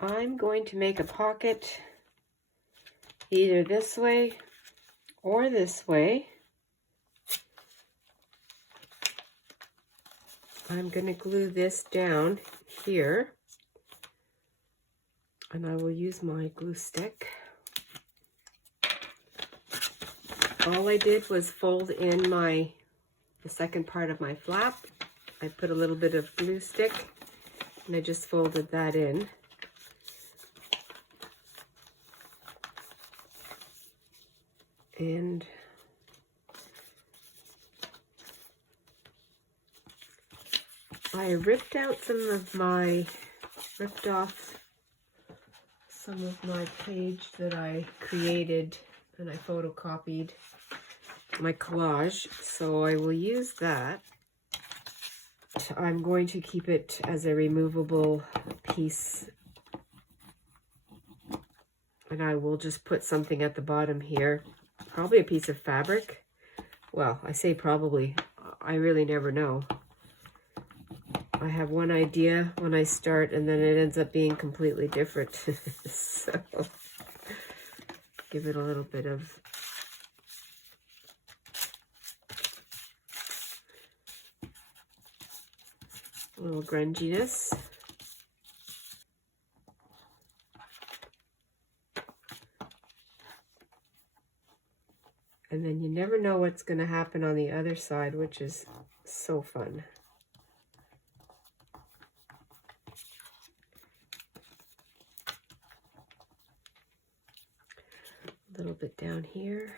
I'm going to make a pocket either this way or this way. I'm going to glue this down here, and I will use my glue stick. All I did was fold in the second part of my flap. I put a little bit of glue stick and I just folded that in. And I ripped off some of my page that I created, and I photocopied my collage, so I will use that. I'm going to keep it as a removable piece, and I will just put something at the bottom here, probably a piece of fabric. Well, I say probably, I really never know. I have one idea when I start, and then it ends up being completely different. So give it a little bit of a little grunginess. And then you never know what's going to happen on the other side, which is so fun. A little bit down here.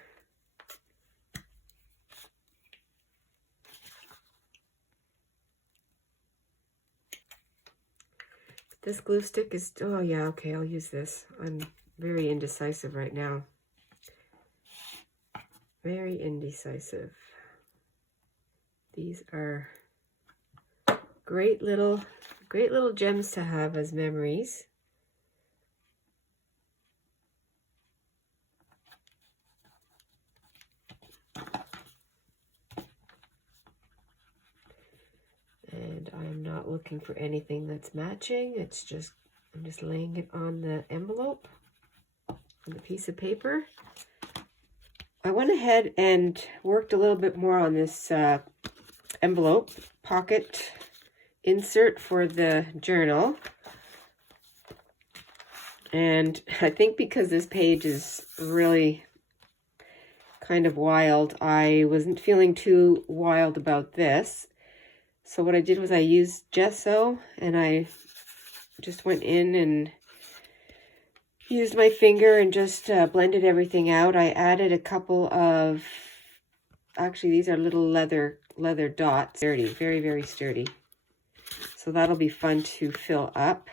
This glue stick is, oh yeah, okay, I'll use this. I'm very indecisive right now. Very indecisive. These are great little gems to have as memories. And I'm not looking for anything that's matching. It's just, I'm just laying it on the envelope, on the piece of paper. I went ahead and worked a little bit more on this envelope pocket insert for the journal. And I think because this page is really kind of wild, I wasn't feeling too wild about this. So what I did was I used gesso, and I just went in and used my finger and just blended everything out. I added a couple of, actually these are little leather dots. Sturdy, very, very sturdy. So that'll be fun to fill up.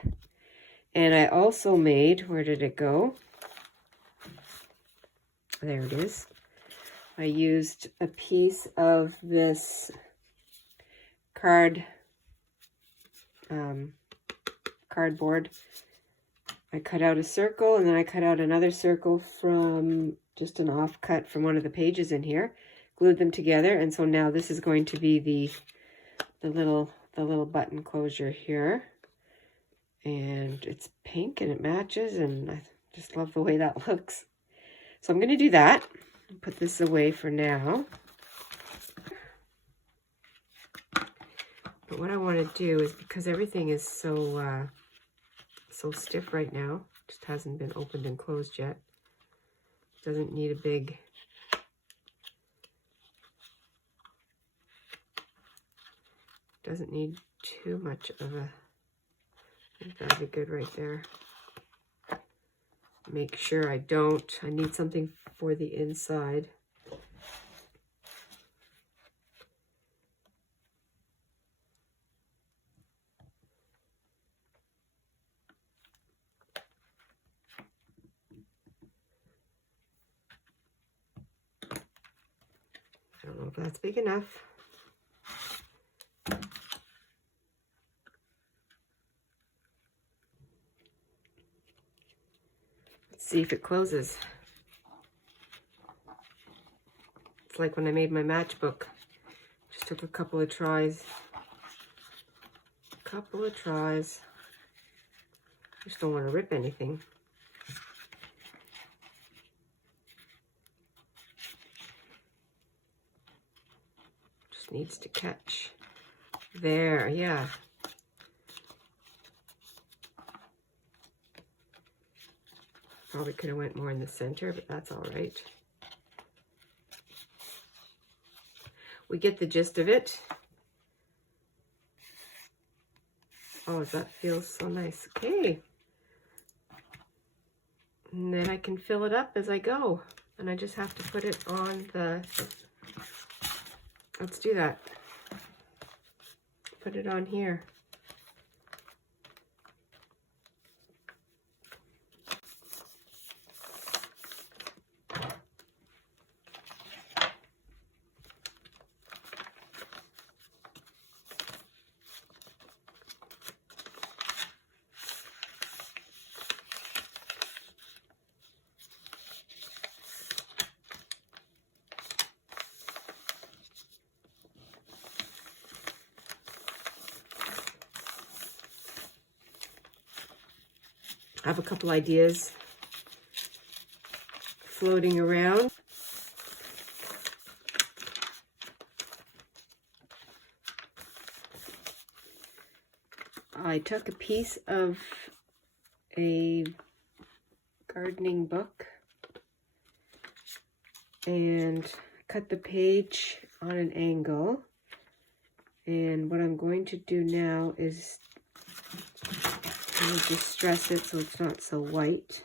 And I also made, where did it go? There it is. I used a piece of this cardboard. I cut out a circle, and then I cut out another circle from just an offcut from one of the pages in here, glued them together, and so now this is going to be the little button closure here. And it's pink and it matches, and I just love the way that looks. So I'm going to do that. Put this away for now. But what I want to do is, because everything is so stiff right now, just hasn't been opened and closed yet. Doesn't need a big doesn't need too much of a, I think that'd be good right there. Make sure I need something for the inside. I don't know if that's big enough. Let's see if it closes. It's like when I made my matchbook. Just took a couple of tries. Just don't want to rip anything. Just needs to catch. There, yeah. Probably could have went more in the center, but that's all right. We get the gist of it. Oh, that feels so nice. Okay. And then I can fill it up as I go. And I just have to put it on the, let's do that. Put it on here. I have a couple ideas floating around. I took a piece of a gardening book and cut the page on an angle. And what I'm going to do now is I'm going to distress it so it's not so white.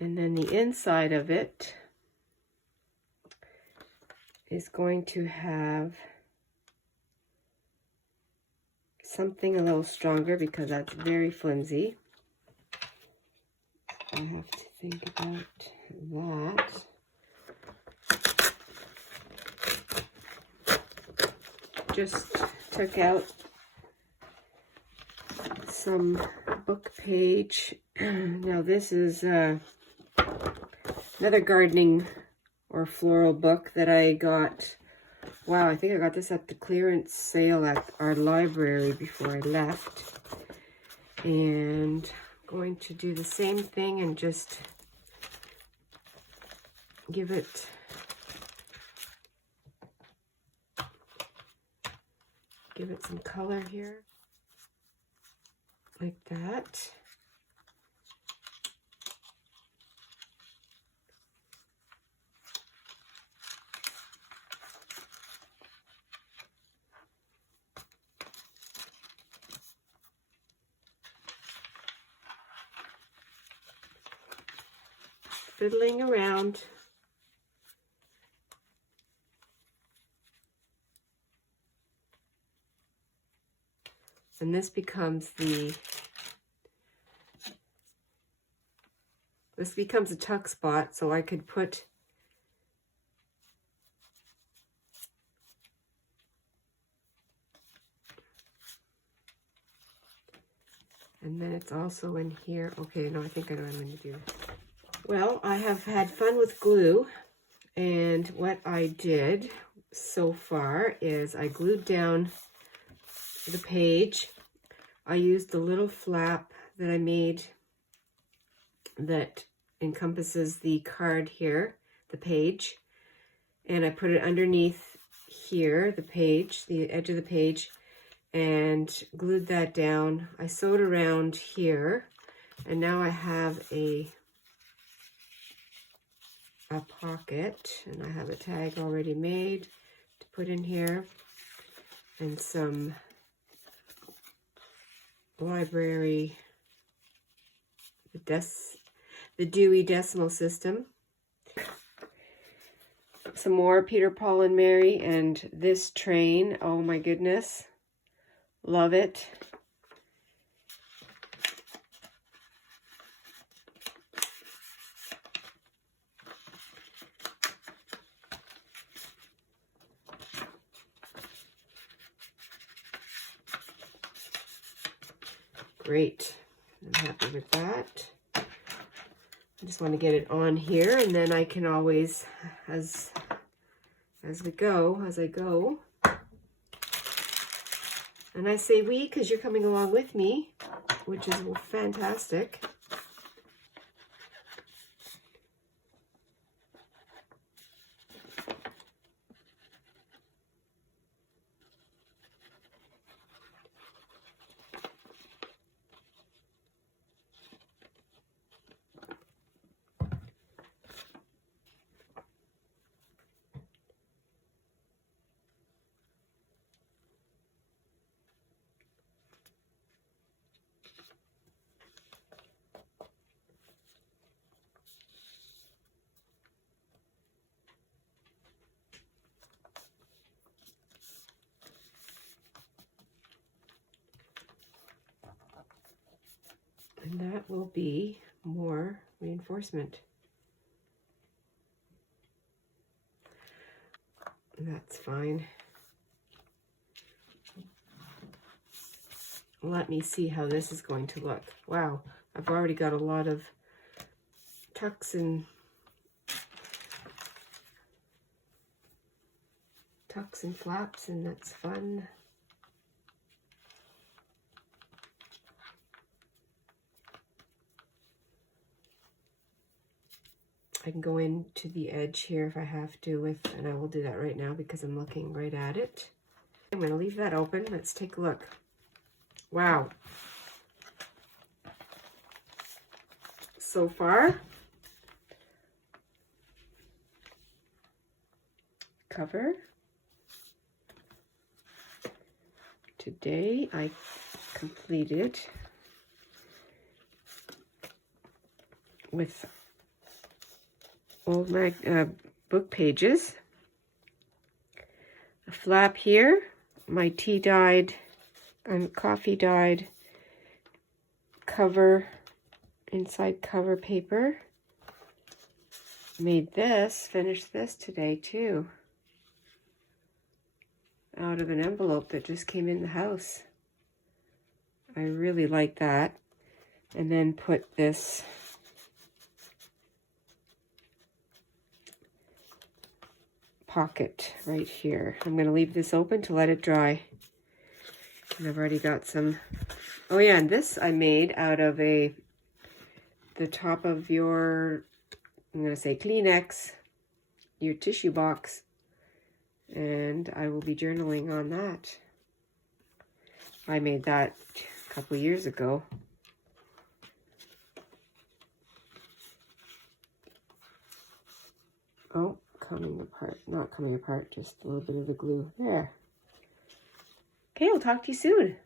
And then the inside of it is going to have something a little stronger because that's very flimsy. I have to think about that. Just took out some book page. Now this is another gardening or floral book that I got. Wow, I think I got this at the clearance sale at our library before I left. And I'm going to do the same thing and just give it some color here. Like that. Fiddling around. And this becomes a tuck spot, so I could put and then it's also in here. Okay, no, I think I know what I'm going to do. Well, I have had fun with glue, and what I did so far is I glued down the page. I used the little flap that I made that encompasses the card here, the page, and I put it underneath here, the page, the edge of the page, and glued that down. I sewed around here, and now I have a pocket, and I have a tag already made to put in here, and some library, the Dewey Decimal System. some more Peter, Paul, and Mary, and this train. Oh my goodness. Love it. Great. I'm happy with that. I just want to get it on here, and then I can always, as I go, and I say we because you're coming along with me, which is fantastic. And that will be more reinforcement. That's fine. Let me see how this is going to look. Wow, I've already got a lot of tucks and flaps, and that's fun. I can go into the edge here if I have to and I will do that right now because I'm looking right at it. I'm going to leave that open. Let's take a look. Wow. So far, cover. Today I completed with old book pages, a flap here, my tea dyed and coffee dyed cover, inside cover paper. Made this, finished this today too, out of an envelope that just came in the house. I really like that. And then put this pocket right here. I'm going to leave this open to let it dry. And I've already got some, oh yeah, and this I made out of the top of your, I'm going to say Kleenex, your tissue box, and I will be journaling on that. I made that a couple years ago. Oh, coming apart. Not coming apart, just a little bit of the glue. There. Okay, I'll talk to you soon.